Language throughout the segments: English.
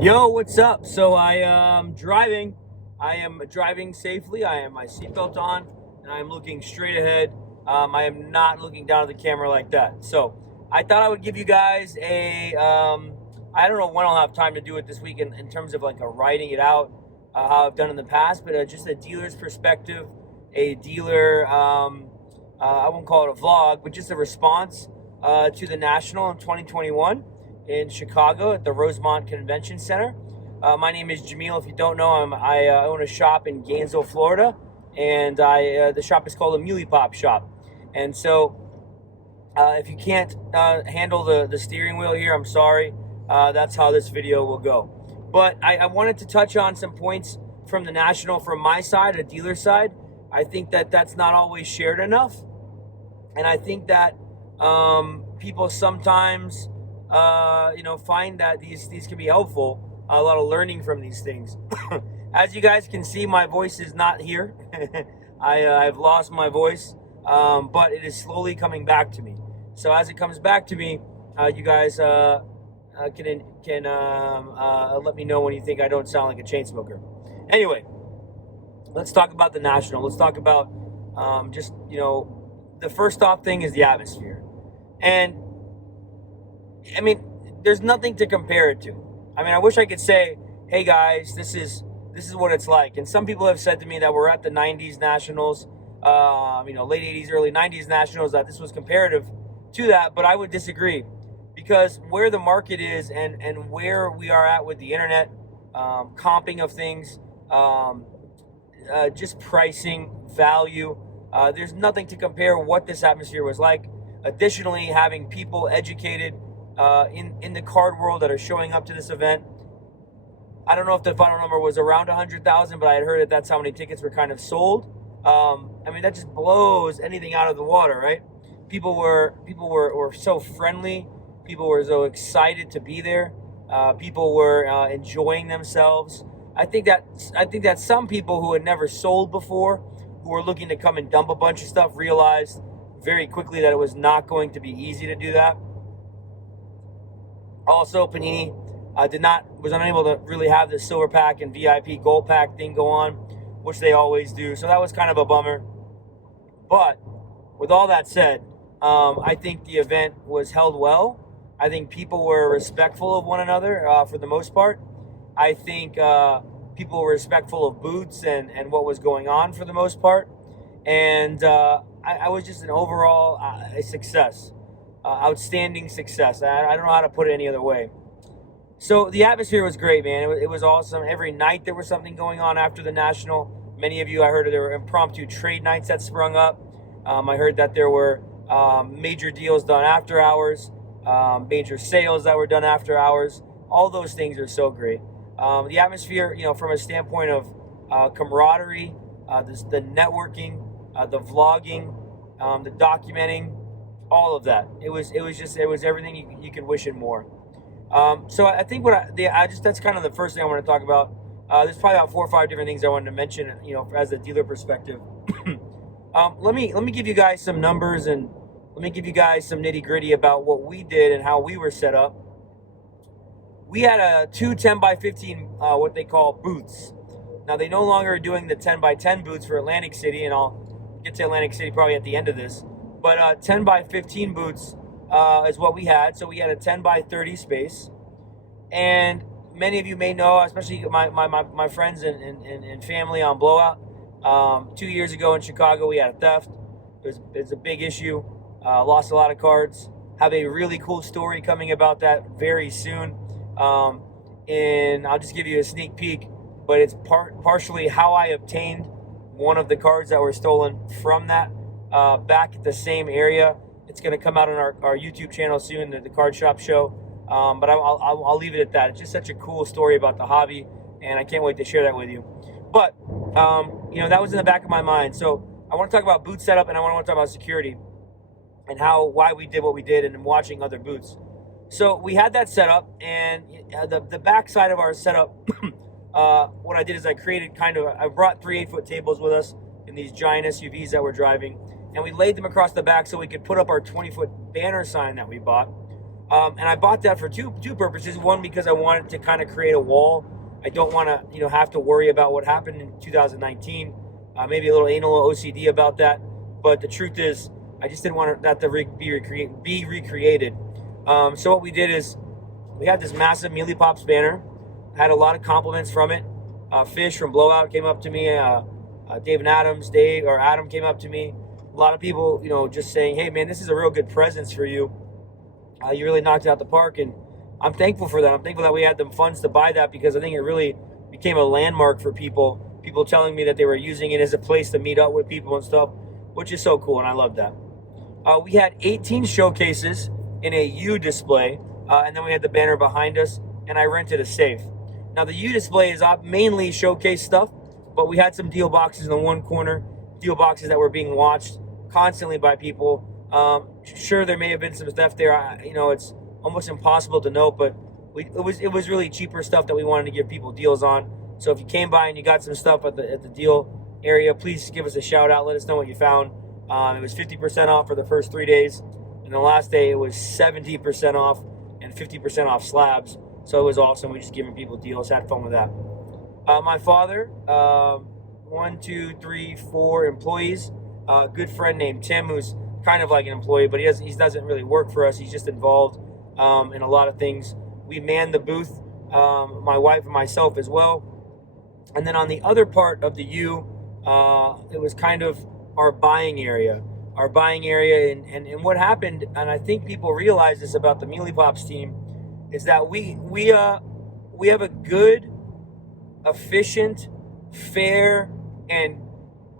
Yo, what's up? So I am driving. I am driving safely. I have my seatbelt on, and I am looking straight ahead. I am not looking down at the camera like that. So I thought I would give you guys a. I don't know when I'll have time to do it this week in terms of like a writing it out, how I've done in the past, but just a dealer's perspective, a dealer. I won't call it a vlog, but just a response to the National in 2021. In Chicago at the Rosemont Convention Center. My name is Jameel. If you don't know, I own a shop in Gainesville, Florida, and the shop is called the Meelypops Shop. And so, if you can't handle the steering wheel here, I'm sorry. That's how this video will go. But I wanted to touch on some points from the National from my side, a dealer side. I think that that's not always shared enough, and I think that people sometimes find that these can be helpful. A lot of learning from these things. As you guys can see, my voice is not here. I've lost my voice, but it is slowly coming back to me. So as it comes back to me, you guys can let me know when you think I don't sound like a chain smoker. Anyway, let's talk about the National. Let's talk about the first off thing is the atmosphere. And I mean, there's nothing to compare it to. I mean, I wish I could say, hey guys, this is what it's like. And some people have said to me that we're at the 90s Nationals, late 80s, early 90s Nationals, that this was comparative to that, but I would disagree. Because where the market is and where we are at with the internet, comping of things, just pricing, value, there's nothing to compare what this atmosphere was like. Additionally, having people educated in the card world that are showing up to this event. I don't know if the final number was around 100,000, but I had heard that that's how many tickets were kind of sold. I mean, that just blows anything out of the water, right? People were so friendly. People were so excited to be there. People were enjoying themselves. I think that some people who had never sold before, who were looking to come and dump a bunch of stuff, realized very quickly that it was not going to be easy to do that. Also, Panini was unable to really have the silver pack and VIP gold pack thing go on, which they always do. So that was kind of a bummer. But with all that said, I think the event was held well. I think people were respectful of one another for the most part. I think people were respectful of booths and what was going on for the most part. And I was just an overall a success. Outstanding success. I don't know how to put it any other way. So the atmosphere was great, man. It was awesome. Every night there was something going on after the National. Many of you, I heard there were impromptu trade nights that sprung up. I heard that there were major deals done after hours, major sales that were done after hours. All those things are so great. The atmosphere, from a standpoint of camaraderie, the networking, the vlogging, the documenting, all of that. It was everything you could wish and more. So I think that's kind of the first thing I want to talk about. There's probably about 4 or 5 different things I wanted to mention, as a dealer perspective. Let me give you guys some numbers and let me give you guys some nitty gritty about what we did and how we were set up. We had two 10 by 15, what they call booths. Now they no longer are doing the 10 by 10 booths for Atlantic City, and I'll get to Atlantic City probably at the end of this. But 10 by 15 booths is what we had. So we had a 10 by 30 space. And many of you may know, especially my friends and family on Blowout, 2 years ago in Chicago, we had a theft. It's a big issue. Lost a lot of cards. Have a really cool story coming about that very soon. And I'll just give you a sneak peek. But it's partially how I obtained one of the cards that were stolen from that. Back at the same area. It's going to come out on our YouTube channel soon, the Card Shop Show. But I'll leave it at that. It's just such a cool story about the hobby, and I can't wait to share that with you. But that was in the back of my mind. So I want to talk about booth setup, and I want to talk about security and why we did what we did, and watching other booths. So we had that setup, and the back side of our setup. What I did is I brought 3 8-foot tables with us in these giant SUVs that we're driving. And we laid them across the back so we could put up our 20-foot banner sign that we bought. And I bought that for two purposes. One, because I wanted to kind of create a wall. I don't want to, have to worry about what happened in 2019. Maybe a little anal OCD about that. But the truth is, I just didn't want that to be recreated. So what we did is we had this massive Meelypops banner. Had a lot of compliments from it. Fish from Blowout came up to me. Adam came up to me. A lot of people, just saying, hey, man, this is a real good presence for you. You really knocked it out the park, and I'm thankful for that. I'm thankful that we had the funds to buy that, because I think it really became a landmark for people. People telling me that they were using it as a place to meet up with people and stuff, which is so cool, and I love that. We had 18 showcases in a U display, and then we had the banner behind us, and I rented a safe. Now, the U display is mainly showcase stuff, but we had some deal boxes in the one corner, deal boxes that were being watched constantly by people. Sure, there may have been some theft there. It's almost impossible to know, but it was really cheaper stuff that we wanted to give people deals on. So if you came by and you got some stuff at the deal area, please give us a shout out. Let us know what you found. It was 50% off for the first 3 days, and the last day it was 70% off and 50% off slabs. So it was awesome. We just giving people deals. Had fun with that. My father, 1, 2, 3, 4 employees. A good friend named Tim, who's kind of like an employee, but he doesn't really work for us. He's just involved in a lot of things. We manned the booth, my wife and myself as well. And then on the other part of the U, it was kind of our buying area. And what happened, and I think people realize this about the Meelypops team, is that we have a good, efficient, fair, and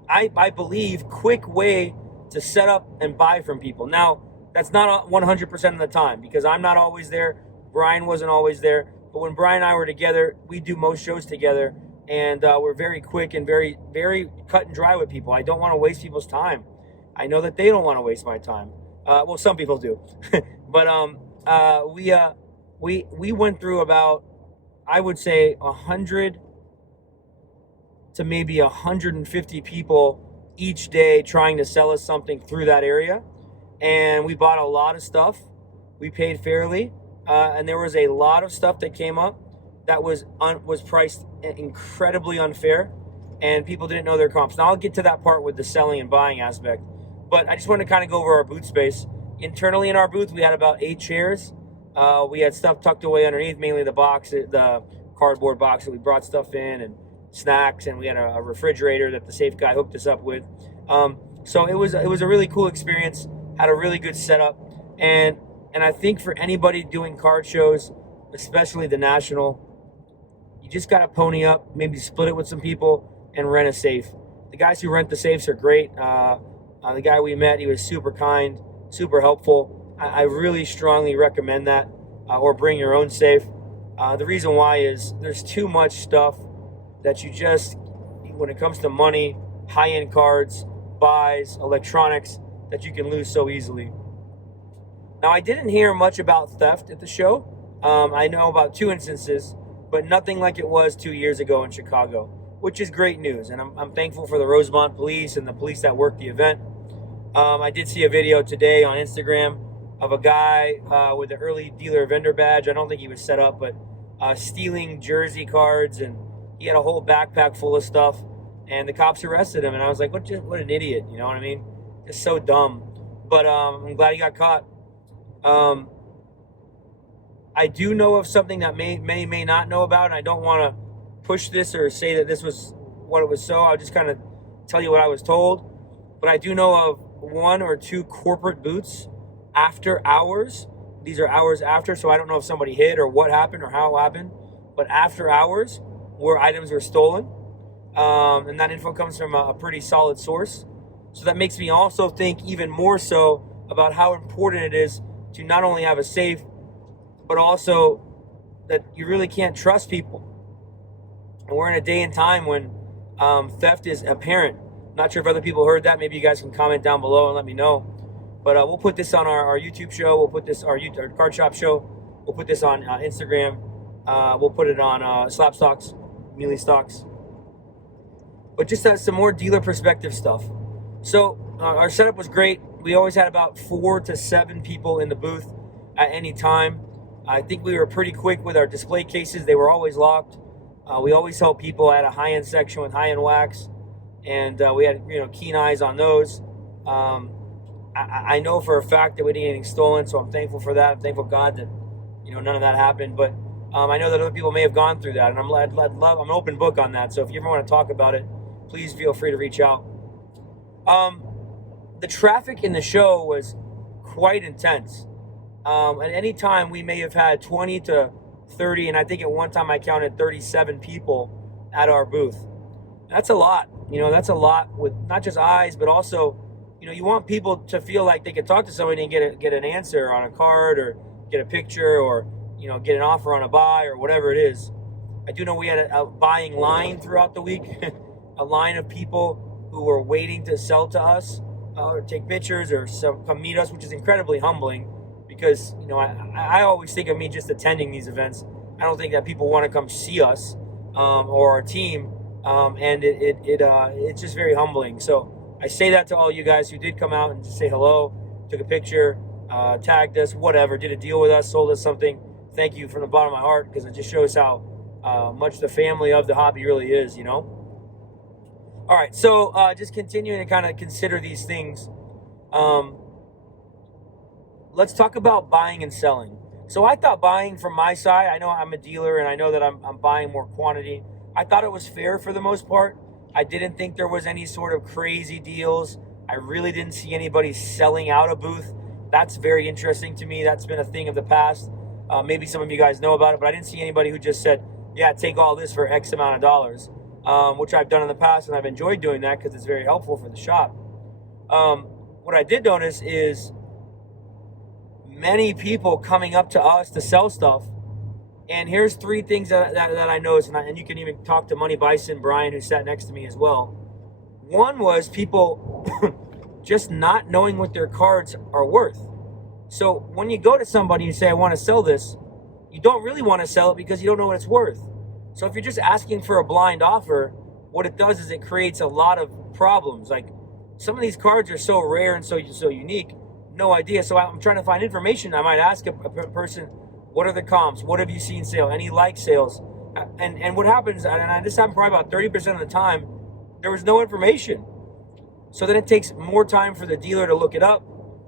I believe quick way to set up and buy from people. Now, that's not 100% of the time, because I'm not always there. Brian wasn't always there. But when Brian and I were together, we do most shows together, and we're very quick and very, very cut and dry with people. I don't want to waste people's time. I know that they don't want to waste my time. Well, some people do. But we went through about, I would say, 100 to maybe 150 people each day trying to sell us something through that area. And we bought a lot of stuff. We paid fairly. And there was a lot of stuff that came up that was priced incredibly unfair, and people didn't know their comps. Now I'll get to that part with the selling and buying aspect, but I just want to kind of go over our booth space. Internally in our booth, we had about 8 chairs. We had stuff tucked away underneath, mainly the cardboard box that we brought stuff in, and snacks, and we had a refrigerator that the safe guy hooked us up with. So it was a really cool experience. Had a really good setup, and I think for anybody doing card shows, especially the national, you just got to pony up, maybe split it with some people, and rent a safe. The guys who rent the safes are great. The guy we met, he was super kind, super helpful. I really strongly recommend that, or bring your own safe. The reason why is there's too much stuff that you just, when it comes to money, high-end cards, buys, electronics, that you can lose so easily. Now, I didn't hear much about theft at the show. I know about 2 instances, but nothing like it was 2 years ago in Chicago, which is great news. And I'm thankful for the Rosemont police and the police that worked the event. I did see a video today on Instagram of a guy with an early dealer vendor badge. I don't think he was set up, but stealing jersey cards, and he had a whole backpack full of stuff, and the cops arrested him. And I was like, what an idiot, you know what I mean? Just so dumb. But I'm glad he got caught. I do know of something that may not know about, and I don't want to push this or say that this was what it was. So I'll just kind of tell you what I was told. But I do know of 1 or 2 corporate booths after hours. These are hours after, so I don't know if somebody hid or what happened or how it happened. But after hours, where items were stolen, and that info comes from a pretty solid source. So that makes me also think even more so about how important it is to not only have a safe, but also that you really can't trust people. And we're in a day and time when theft is apparent. Not sure if other people heard that. Maybe you guys can comment down below and let me know. But we'll put this on our YouTube show. We'll put this our card shop show. We'll put this on Instagram. We'll put it on SlabStox, Meelypops. But just some more dealer perspective stuff. So our setup was great. We always had about 4 to 7 people in the booth. at any time. I think we were pretty quick with our display cases. They were always locked. We always help people at a high-end section with high-end wax, and we had keen eyes on those. I know for a fact that we didn't get anything stolen, so I'm thankful for that. I'm thankful to God that none of that happened. But I know that other people may have gone through that, and I'm an open book on that. So if you ever want to talk about it, please feel free to reach out. The traffic in the show was quite intense. At any time, we may have had 20 to 30, and I think at one time I counted 37 people at our booth. That's a lot. That's a lot with not just eyes, but also, you want people to feel like they can talk to somebody and get an answer on a card, or get a picture, or get an offer on a buy, or whatever it is. I do know we had a buying line throughout the week, a line of people who were waiting to sell to us, or take pictures, or come meet us, which is incredibly humbling. Because I always think of me just attending these events. I don't think that people want to come see us or our team, and it's just very humbling. So I say that to all you guys who did come out and just say hello, took a picture, tagged us, whatever, did a deal with us, sold us something. Thank you from the bottom of my heart, because it just shows how much the family of the hobby really is. All right, so just continuing to kind of consider these things. Let's talk about buying and selling. So I thought buying from my side, I know I'm a dealer and I know that I'm buying more quantity. I thought it was fair for the most part. I didn't think there was any sort of crazy deals. I really didn't see anybody selling out a booth. That's very interesting to me. That's been a thing of the past. Maybe some of you guys know about it, but I didn't see anybody who just said, yeah, take all this for X amount of dollars, which I've done in the past, and I've enjoyed doing that because it's very helpful for the shop. What I did notice is many people coming up to us to sell stuff. And here's three things that I noticed, and you can even talk to Money Bison, Brian, who sat next to me as well. One was people just not knowing what their cards are worth. So when you go to somebody and say, I want to sell this, you don't really want to sell it because you don't know what it's worth. So if you're just asking for a blind offer, what it does is it creates a lot of problems. Like, some of these cards are so rare and so unique, no idea. So I'm trying to find information. I might ask a person, what are the comps? What have you seen sale? Any like sales? And what happens, and this happened probably about 30% of the time, there was no information. So then it takes more time for the dealer to look it up,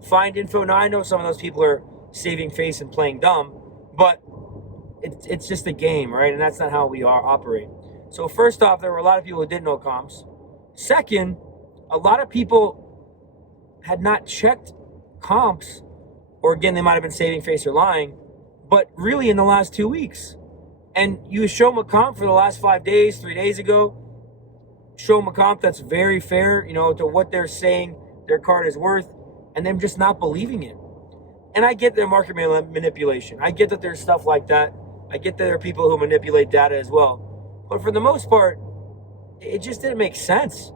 find info. Now I know some of those people are saving face and playing dumb, but it's just a game, right? And that's not how we operate. So first off, there were a lot of people who didn't know comps. Second, a lot of people had not checked comps, or again, they might have been saving face or lying, but really in the last 2 weeks. And you show them a comp for the last 5 days, 3 days ago, show them a comp that's very fair, to what they're saying their card is worth, and them just not believing it. And I get their market manipulation. I get that there's stuff like that. I get that there are people who manipulate data as well. But for the most part, it just didn't make sense.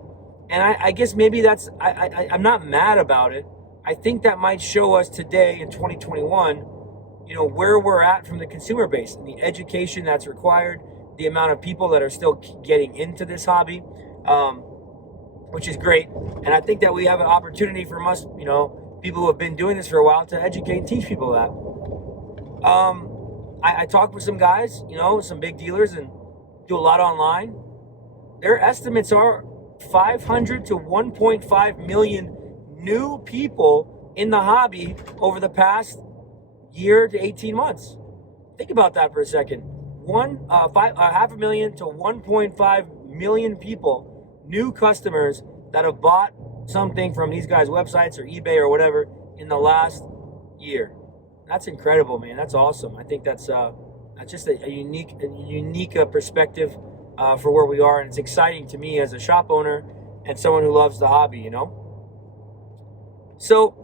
And I guess maybe that's, I'm not mad about it. I think that might show us today in 2021, where we're at from the consumer base and the education that's required, the amount of people that are still getting into this hobby, which is great. And I think that we have an opportunity from us, people who have been doing this for a while, to educate and teach people that. I talked with some guys, some big dealers, and do a lot online. Their estimates are 500 to 1.5 million new people in the hobby over the past year to 18 months. Think about that for a second. 500,000 to 1.5 million people, new customers that have bought something from these guys' websites or eBay or whatever in the last year. That's incredible, man. That's awesome. I think that's just a unique perspective for where we are, and it's exciting to me as a shop owner and someone who loves the hobby, So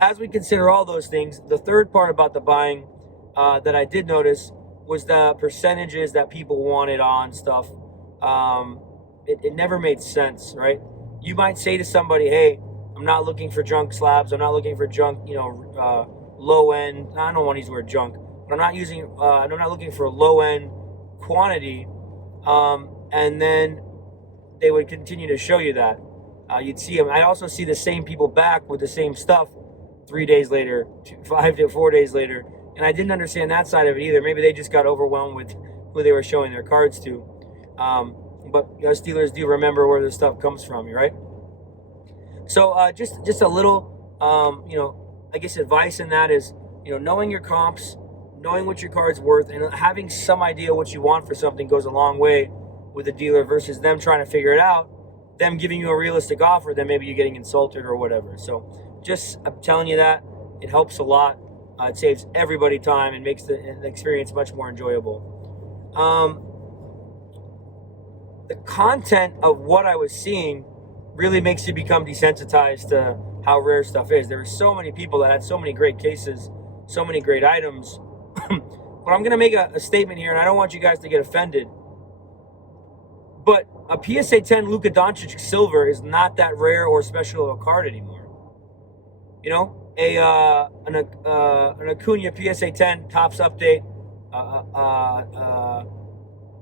as we consider all those things, the third part about the buying that I did notice was the percentages that people wanted on stuff. It never made sense, right? You might say to somebody, hey, I'm not looking for junk slabs. I'm not looking for junk, low end. I don't want to use the word junk, but I'm not looking for low end quantity. And then they would continue to show you that. You'd see them. I also see the same people back with the same stuff 3 days later, 5 to 4 days later. And I didn't understand that side of it either. Maybe they just got overwhelmed with who they were showing their cards to. But us dealers do remember where this stuff comes from, right? So just a little, I guess advice in that is, knowing your comps, knowing what your card's worth, and having some idea what you want for something goes a long way with a dealer versus them trying to figure it out, them giving you a realistic offer, then maybe you're getting insulted or whatever. So I'm telling you that. It helps a lot. It saves everybody time and makes the experience much more enjoyable. The content of what I was seeing really makes you become desensitized to how rare stuff is. There were so many people that had so many great cases, so many great items. But I'm going to make a statement here, and I don't want you guys to get offended. But a PSA 10 Luka Doncic silver is not that rare or special of a card anymore. An Acuna PSA 10 Topps update,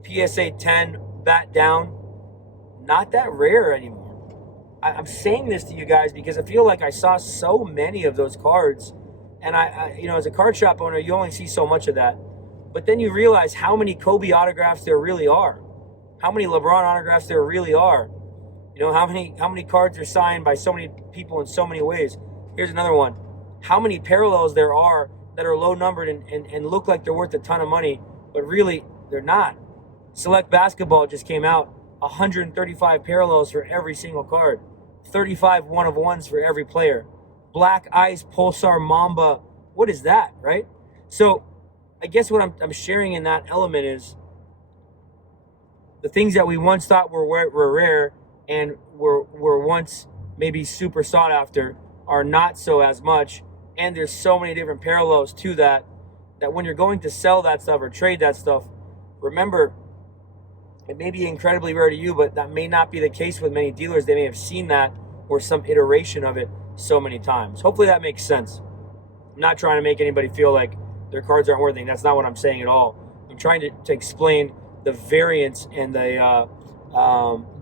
PSA 10 bat down, not that rare anymore. I'm saying this to you guys because I feel like I saw so many of those cards, and I as a card shop owner, you only see so much of that. But then you realize how many Kobe autographs there really are, how many LeBron autographs there really are. How many cards are signed by so many people in so many ways. Here's another one. How many parallels there are that are low numbered and look like they're worth a ton of money, but really they're not. Select Basketball just came out, 135 parallels for every single card, 35 one-of-ones for every player. Black Ice Pulsar Mamba, what is that, right? So I guess what I'm sharing in that element is the things that we once thought were rare and were once maybe super sought after are not so as much. And there's so many different parallels to that when you're going to sell that stuff or trade that stuff, remember, it may be incredibly rare to you, but that may not be the case with many dealers. They may have seen that or some iteration of it so many times. Hopefully that makes sense. I'm not trying to make anybody feel like their cards aren't worthy. That's not what I'm saying at all. I'm trying to explain the variance and the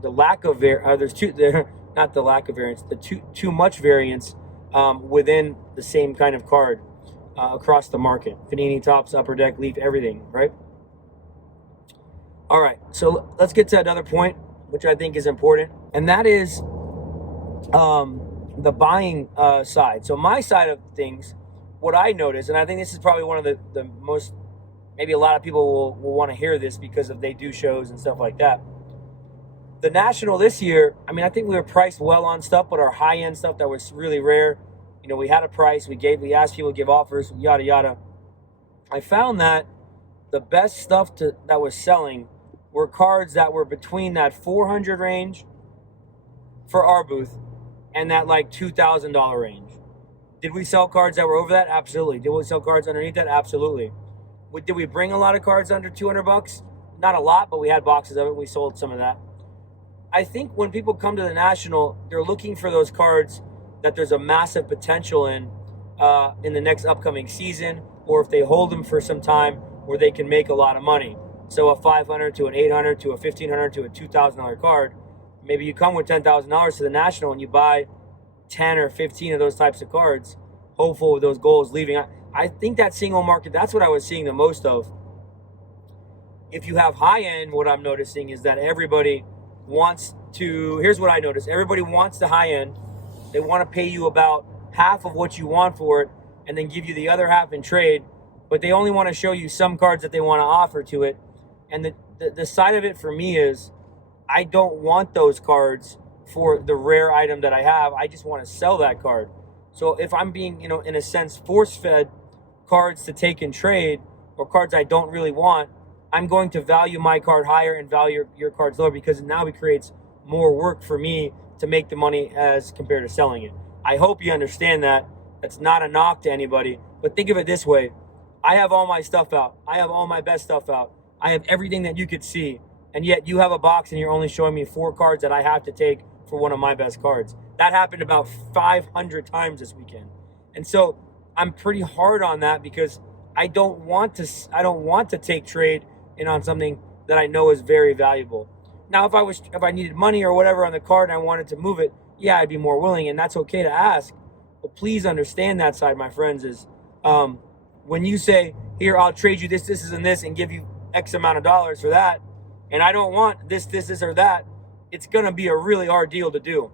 lack of not the lack of variance, the too much variance within the same kind of card across the market. Panini, Topps, Upper Deck, Leaf, everything, right? All right, so let's get to another point, which I think is important, and that is the buying side. So my side of things, what I notice, and I think this is probably one of the most, maybe a lot of people will want to hear this because they do shows and stuff like that. The National this year, I think we were priced well on stuff, but our high-end stuff that was really rare, we had a price, we asked people to give offers, yada, yada. I found that the best stuff that was selling were cards that were between that $400 range for our booth and that like $2,000 range. Did we sell cards that were over that? Absolutely. Did we sell cards underneath that? Absolutely. Did we bring a lot of cards under $200? Not a lot, but we had boxes of it. We sold some of that. I think when people come to the National, they're looking for those cards that there's a massive potential in the next upcoming season, or if they hold them for some time where they can make a lot of money. So a $500 to an $800 to a $1,500 to a $2,000 card. Maybe you come with $10,000 to the National and you buy 10 or 15 of those types of cards, hopeful with those goals leaving. I think that single market, that's what I was seeing the most of. If you have high end, what I'm noticing is that everybody wants to, here's what I noticed. Everybody wants the high end. They want to pay you about half of what you want for it and then give you the other half in trade, but they only want to show you some cards that they want to offer to it. And the side of it for me is I don't want those cards for the rare item that I have. I just want to sell that card. So if I'm being, in a sense, force-fed cards to take and trade or cards I don't really want, I'm going to value my card higher and value your cards lower because now it creates more work for me to make the money as compared to selling it. I hope you understand that. That's not a knock to anybody. But think of it this way. I have all my stuff out. I have all my best stuff out. I have everything that you could see. And yet you have a box and you're only showing me 4 cards that I have to take for one of my best cards. That happened about 500 times this weekend. And so I'm pretty hard on that because I don't want to take trade in on something that I know is very valuable. Now, if I needed money or whatever on the card and I wanted to move it, yeah, I'd be more willing, and that's okay to ask. But please understand that side, my friends, is when you say, here, I'll trade you this, and this, and give you X amount of dollars for that, and I don't want this, or that, it's going to be a really hard deal to do.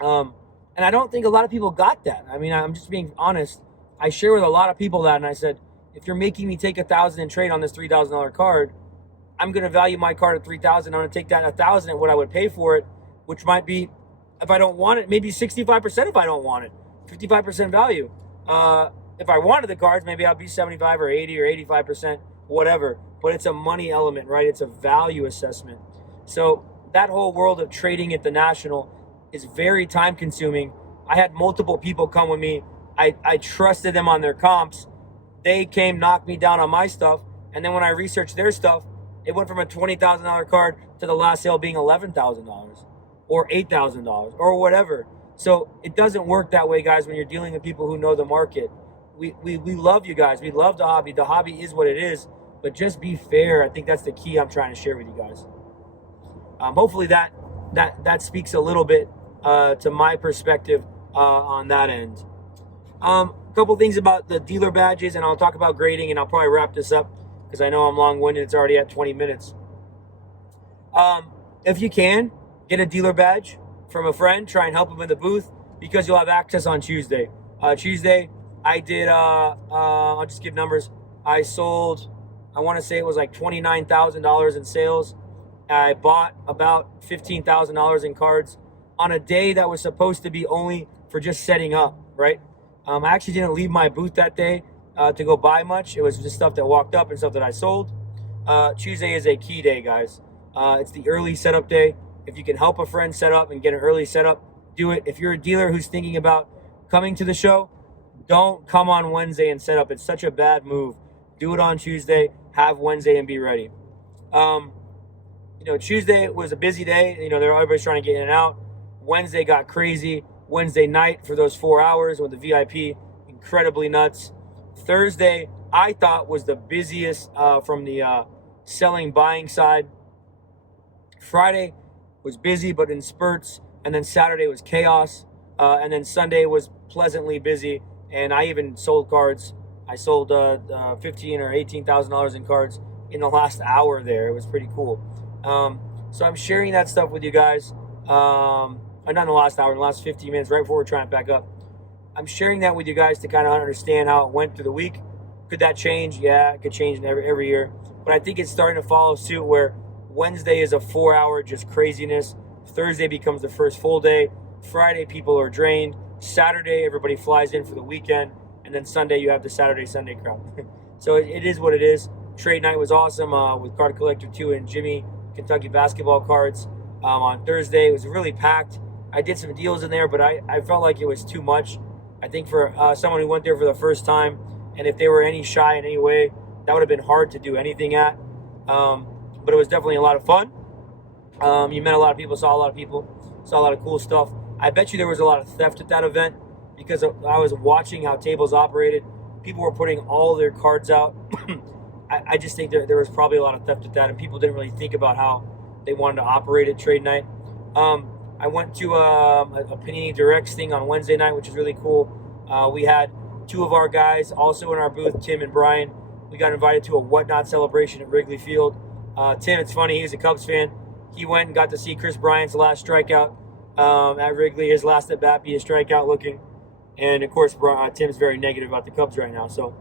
And I don't think a lot of people got that. I mean, I'm just being honest. I share with a lot of people that, and I said, if you're making me take $1,000 and trade on this $3,000 card, I'm going to value my card at $3,000. I'm going to take that $1,000 at what I would pay for it, which might be, if I don't want it, maybe 65% if I don't want it, 55% value. If I wanted the cards, maybe I'll be 75 or 80 or 85%, whatever. But it's a money element, right? It's a value assessment. So that whole world of trading at the National is very time consuming. I had multiple people come with me. I trusted them on their comps. They came, knocked me down on my stuff. And then when I researched their stuff, it went from a $20,000 card to the last sale being $11,000 or $8,000 or whatever. So it doesn't work that way, guys, when you're dealing with people who know the market. We love you guys. We love the hobby. The hobby is what it is, but just be fair. I think that's the key I'm trying to share with you guys. Hopefully that speaks a little bit to my perspective on that end. A couple things about the dealer badges, and I'll talk about grading, and I'll probably wrap this up because I know I'm long-winded. It's already at 20 minutes. If you can, get a dealer badge from a friend. Try and help them in the booth because you'll have access on Tuesday. Tuesday, I did, I'll just give numbers. I sold, I want to say it was like $29,000 in sales. I bought about $15,000 in cards on a day that was supposed to be only for just setting up, right? I actually didn't leave my booth that day to go buy much. It was just stuff that walked up and stuff that I sold. Tuesday is a key day, guys. It's the early setup day. If you can help a friend set up and get an early setup, do it. If you're a dealer who's thinking about coming to the show, don't come on Wednesday and set up. It's such a bad move. Do it on Tuesday, have Wednesday and be ready. Tuesday was a busy day. Everybody's trying to get in and out. Wednesday got crazy. Wednesday night for those 4 hours with the VIP, incredibly nuts. Thursday, I thought was the busiest from the selling, buying side. Friday was busy, but in spurts. And then Saturday was chaos. And then Sunday was pleasantly busy. And I even sold cards. I sold $15,000 or $18,000 in cards in the last hour there. It was pretty cool. So I'm sharing that stuff with you guys. Not in the last hour, in the last 15 minutes, right before we're trying to pack up. I'm sharing that with you guys to kind of understand how it went through the week. Could that change? Yeah, it could change every year. But I think it's starting to follow suit where Wednesday is a 4-hour just craziness. Thursday becomes the first full day. Friday, people are drained. Saturday, everybody flies in for the weekend. And then Sunday, you have the Saturday-Sunday crowd. So it is what it is. Trade night was awesome with Card Collector 2 and Jimmy, Kentucky basketball cards. On Thursday, it was really packed. I did some deals in there, but I felt like it was too much. I think for someone who went there for the first time, and if they were any shy in any way, that would have been hard to do anything at. But it was definitely a lot of fun. You met a lot of people, saw a lot of people, saw a lot of cool stuff. I bet you there was a lot of theft at that event because I was watching how tables operated. People were putting all their cards out. I just think there was probably a lot of theft at that, and people didn't really think about how they wanted to operate at trade night. I went to a Panini Directs thing on Wednesday night, which is really cool. We had two of our guys also in our booth, Tim and Brian. We got invited to a Whatnot celebration at Wrigley Field. Tim, it's funny, he's a Cubs fan. He went and got to see Chris Bryant's last strikeout at Wrigley, his last at bat be a strikeout looking. And of course, Tim's very negative about the Cubs right now. So,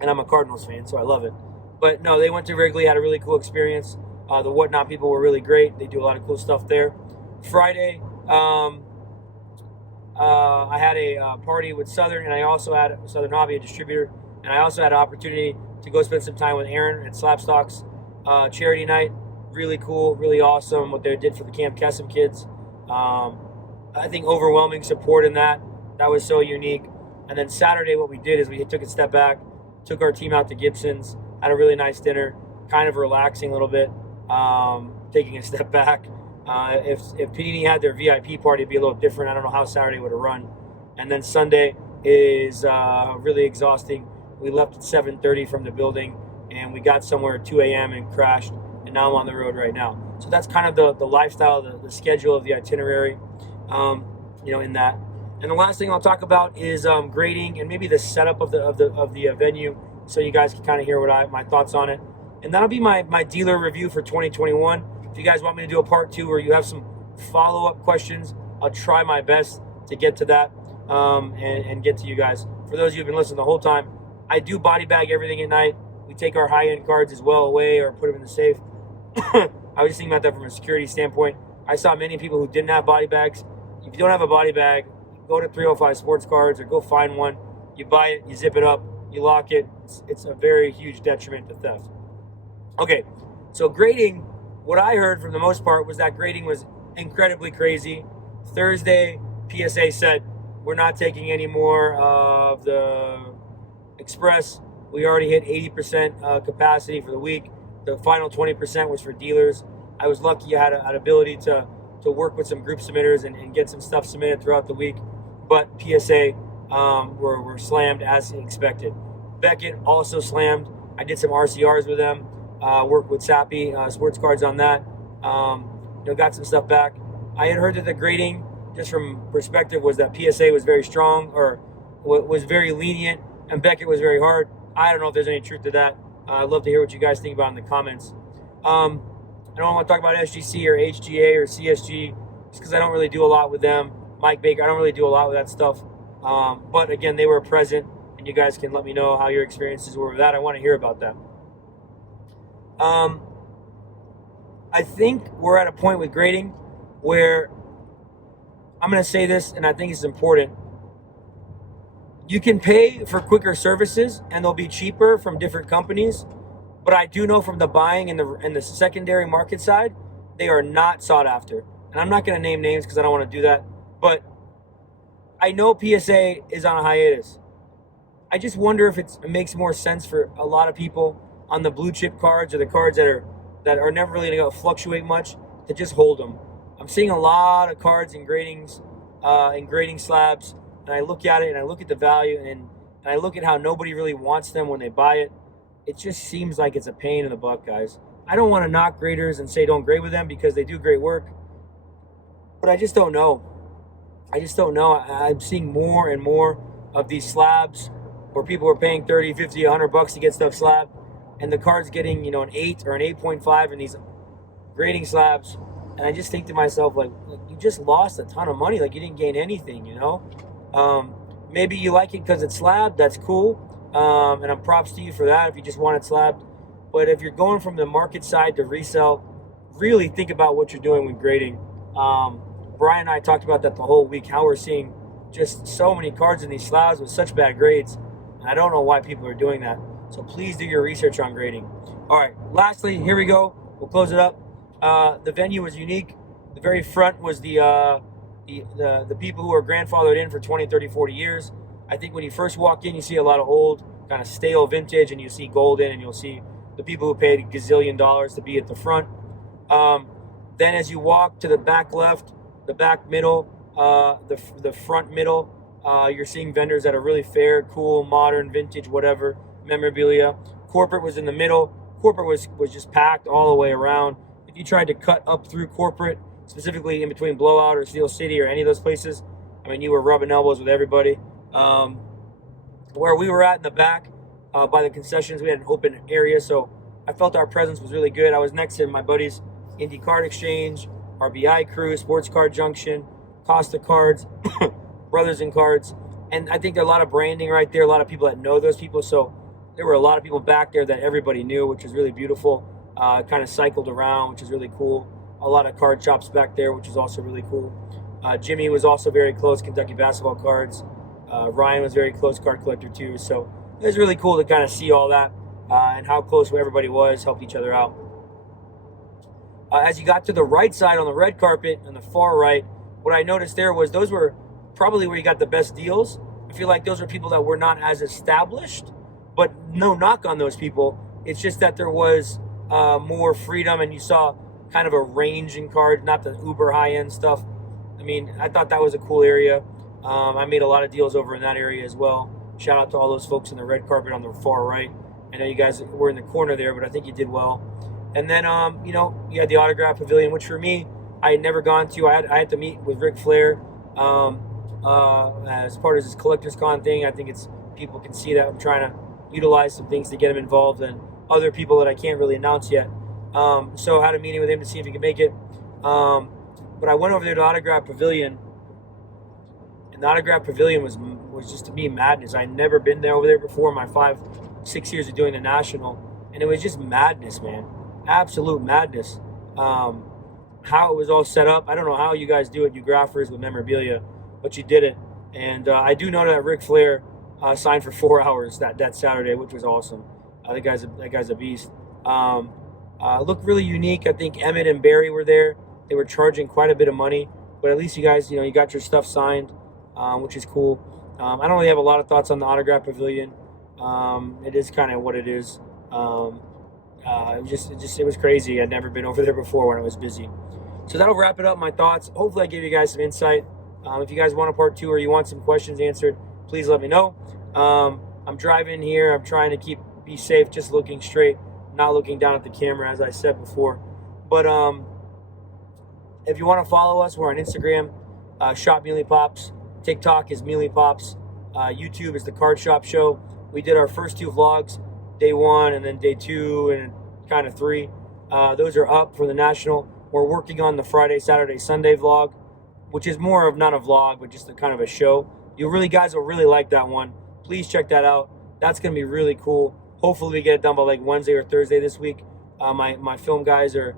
and I'm a Cardinals fan, so I love it. But no, they went to Wrigley, had a really cool experience. The Whatnot people were really great. They do a lot of cool stuff there. Friday, I had a party with Southern, and I also had Southern Hobby, a distributor, and I also had an opportunity to go spend some time with Aaron at SlabStox charity night. Really cool, really awesome what they did for the Camp Kesem kids. I think overwhelming support in that. That was so unique. And then Saturday, what we did is we took a step back, took our team out to Gibson's, had a really nice dinner, kind of relaxing a little bit, taking a step back. If Panini had their VIP party, it'd be a little different. I don't know how Saturday would have run. And then Sunday is really exhausting. We left at 7:30 from the building, and we got somewhere at 2 a.m. and crashed, and now I'm on the road right now. So that's kind of the lifestyle, the schedule of the itinerary, in that. And the last thing I'll talk about is grading and maybe the setup of the venue, so you guys can kind of hear my thoughts on it. And that'll be my dealer review for 2021. If you guys want me to do a part 2 or you have some follow-up questions, I'll try my best to get to that and get to you guys. For those of you who've been listening the whole time, I do body bag everything at night. We take our high-end cards as well away or put them in the safe. I was just thinking about that from a security standpoint. I saw many people who didn't have body bags. If you don't have a body bag, go to 305 Sports Cards or go find one. You buy it, you zip it up, you lock it. It's a very huge detriment to theft. Okay, so grading, what I heard for the most part was that grading was incredibly crazy. Thursday, PSA said, we're not taking any more of the Express. We already hit 80% capacity for the week. The final 20% was for dealers. I was lucky I had an ability to work with some group submitters and get some stuff submitted throughout the week. But PSA were slammed as expected. Beckett also slammed. I did some RCRs with them. Worked with Sappy Sports Cards on that. Got some stuff back. I had heard that the grading, just from perspective, was that PSA was very strong or was very lenient, and Beckett was very hard. I don't know if there's any truth to that. I'd love to hear what you guys think about in the comments. I don't want to talk about SGC or HGA or CSG just because I don't really do a lot with them. Mike Baker, I don't really do a lot with that stuff. But again, they were present, and you guys can let me know how your experiences were with that. I want to hear about that. I think we're at a point with grading where I'm going to say this, and I think it's important. You can pay for quicker services, and they'll be cheaper from different companies. But I do know from the buying and the secondary market side, they are not sought after. And I'm not going to name names because I don't want to do that. But I know PSA is on a hiatus. I just wonder if it makes more sense for a lot of people on the blue chip cards or the cards that are never really going to fluctuate much to just hold them. I'm seeing a lot of cards in gradings, in grading slabs, and I look at it and I look at the value and I look at how nobody really wants them when they buy it. It just seems like it's a pain in the butt, guys. I don't want to knock graders and say don't grade with them because they do great work, but I just don't know. I'm seeing more and more of these slabs where people are paying 30, 50, 100 bucks to get stuff slabbed, and the card's getting, an 8 or an 8.5 in these grading slabs. And I just think to myself, like you just lost a ton of money. Like you didn't gain anything, Maybe you like it because it's slabbed. That's cool. And I'm props to you for that if you just want it slabbed. But if you're going from the market side to resell, really think about what you're doing with grading. Brian and I talked about that the whole week, how we're seeing just so many cards in these slabs with such bad grades. And I don't know why people are doing that. So please do your research on grading. All right, lastly, here we go. We'll close it up. The venue was unique. The very front was the people who are grandfathered in for 20, 30, 40 years. I think when you first walk in, you see a lot of old, kind of stale vintage, and you see golden, and you'll see the people who paid a gazillion dollars to be at the front. Then as you walk to the back left, the back middle, the front middle, you're seeing vendors that are really fair, cool, modern, vintage, whatever, memorabilia. Corporate was in the middle. Corporate was just packed all the way around. If you tried to cut up through corporate, specifically in between Blowout or Steel City or any of those places, you were rubbing elbows with everybody. Where we were at in the back, by the concessions, we had an open area, so I felt our presence was really good. I was next to my buddies, Indie Card Exchange, RBI Crew, Sports Card Junction, Costa Cards, Brothers in Cards, and I think there are a lot of branding right there, a lot of people that know those people, so there were a lot of people back there that everybody knew, which was really beautiful. Kind of cycled around, which is really cool. A lot of card shops back there, which is also really cool. Jimmy was also very close, Kentucky Basketball Cards. Ryan was very close, card collector too. So it was really cool to kind of see all that and how close everybody was, helped each other out. As you got to the right side on the red carpet, on the far right, what I noticed there was those were probably where you got the best deals. I feel like those are people that were not as established, but no knock on those people. It's just that there was more freedom, and you saw kind of a range in cards, not the uber high-end stuff. I thought that was a cool area. I made a lot of deals over in that area as well. Shout out to all those folks in the red carpet on the far right. I know you guys were in the corner there, but I think you did well. And then, you had the autograph pavilion, which for me, I had never gone to. I had to meet with Ric Flair as part of this collector's con thing. I think it's people can see that I'm trying to utilize some things to get him involved, and other people that I can't really announce yet. So I had a meeting with him to see if he could make it. But I went over there to Autograph Pavilion, and the Autograph Pavilion was just, to me, madness. I'd never been there over there before in my 5-6 years of doing the National, and it was just madness, man. Absolute madness. How it was all set up, I don't know how you guys do it, you graphers with memorabilia, but you did it. And I do know that Ric Flair signed for 4 hours that Saturday, which was awesome. That guy's a beast. Looked really unique. I think Emmett and Barry were there. They were charging quite a bit of money, but at least you guys, you got your stuff signed, which is cool. I don't really have a lot of thoughts on the Autograph Pavilion. It is kind of what it is. It was crazy. I'd never been over there before when I was busy. So that'll wrap it up, my thoughts. Hopefully I gave you guys some insight. If you guys want a part 2 or you want some questions answered, please let me know. I'm driving here. I'm trying to be safe, just looking straight, not looking down at the camera, as I said before. But if you want to follow us, we're on Instagram, Shop Meelypops. TikTok is Meelypops. YouTube is the Card Shop Show. We did our first 2 vlogs, day 1 and then day 2 and kind of 3. Those are up for the National. We're working on the Friday, Saturday, Sunday vlog, which is more of not a vlog, but just a kind of a show. You guys will really like that one. Please check that out. That's going to be really cool. Hopefully we get it done by like Wednesday or Thursday this week. My film guys are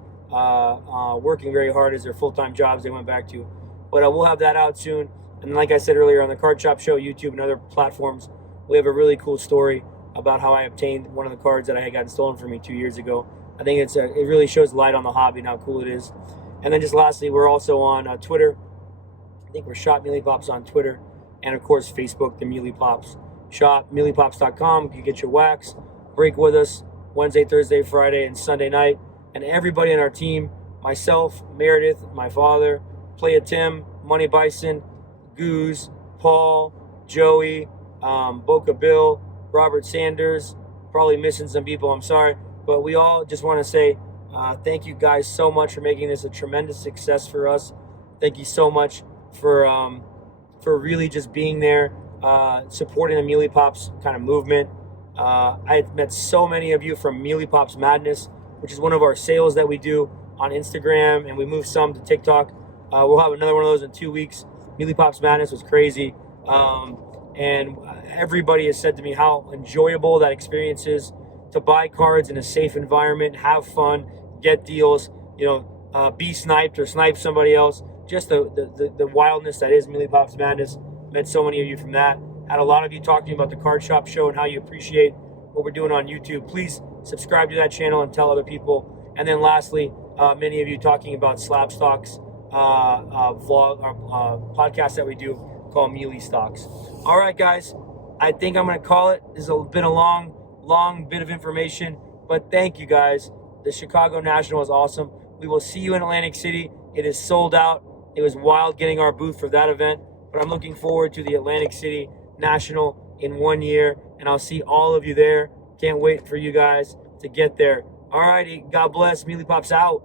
working very hard as their full-time jobs they went back to. But we'll have that out soon. And like I said earlier, on the Card Shop Show, YouTube, and other platforms, we have a really cool story about how I obtained one of the cards that I had gotten stolen from me 2 years ago. I think it really shows light on the hobby and how cool it is. And then just lastly, we're also on Twitter. I think we're Shop Meelypops on Twitter. And of course, Facebook, the Meelypops Shop, Meelypops.com. You can get your wax. Break with us Wednesday, Thursday, Friday, and Sunday night. And everybody on our team, myself, Meredith, my father, Playa Tim, Money Bison, Goose, Paul, Joey, Boca Bill, Robert Sanders, probably missing some people, I'm sorry. But we all just want to say thank you guys so much for making this a tremendous success for us. Thank you so much for really just being there, supporting the Meelypops kind of movement. I've met so many of you from Meelypops Madness, which is one of our sales that we do on Instagram, and we moved some to TikTok. We'll have another one of those in 2 weeks. Meelypops Madness was crazy. And everybody has said to me how enjoyable that experience is, to buy cards in a safe environment, have fun, get deals, be sniped or snipe somebody else. Just the wildness that is Meelypops Madness. Met so many of you from that. Had a lot of you talking about the Card Shop Show and how you appreciate what we're doing on YouTube. Please subscribe to that channel and tell other people. And then lastly, many of you talking about SlabStox vlog or podcast that we do called Mealy Stocks. All right, guys, I think I'm going to call it. This has been a long bit of information, but thank you guys. The Chicago National is awesome. We will see you in Atlantic City. It is sold out. It was wild getting our booth for that event, but I'm looking forward to the Atlantic City National in 1 year, and I'll see all of you there. Can't wait for you guys to get there. All righty, God bless. Meelypops out.